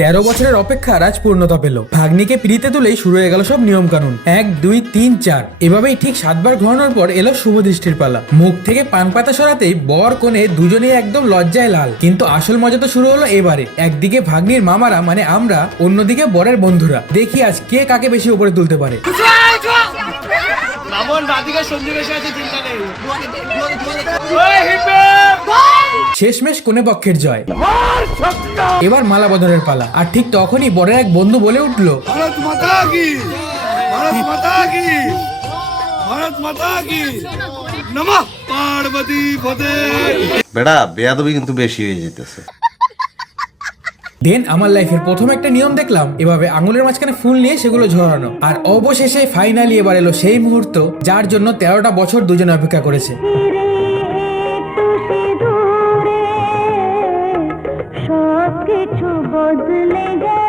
13 বছরের অপেক্ষার আজ পূর্ণতা পেল। ভাগ্নিকে পিড়িতে তুলেই শুরু হয়ে গেল সব নিয়ম কানুন। 1 2 3 4 এভাবেই ঠিক 7 বার ঘোরানোর পর এলো শুভ দৃষ্টির পালা। মুখ থেকে পান পাতা সরাতেই বর কনে দুজনেই একদম লজ্জায় লাল। কিন্তু আসল মজা তো শুরু হলো এবারে। একদিকে ভাগ্নির মামারা মানে আমরা, অন্যদিকে বরের বন্ধুরা। দেখি আজ কে কাকে বেশি উপরে তুলতে পারে। শেষমেশ কোনে পক্ষের জয়। এবার মালা বদলের পালা। আর ঠিক তখনই বরের এক বন্ধু বলে উঠলো, ভারত মাতা কি, ভারত মাতা কি, ভারত মাতা কি, নমঃ পার্বতী পদে। বেটা বেয়াদবি কিন্তু বেশি হয়ে যেতেছে। দেন আমার লাইফের প্রথম একটা নিয়ম দেখলাম এভাবে আঙুলের মাঝখানে ফুল নিয়ে সেগুলো ঝরানো। আর অবশেষে ফাইনালি এবার এলো সেই মুহূর্ত যার জন্য 13টা বছর দুজনে অপেক্ষা করেছে। সবকিছু বদলে গেছে।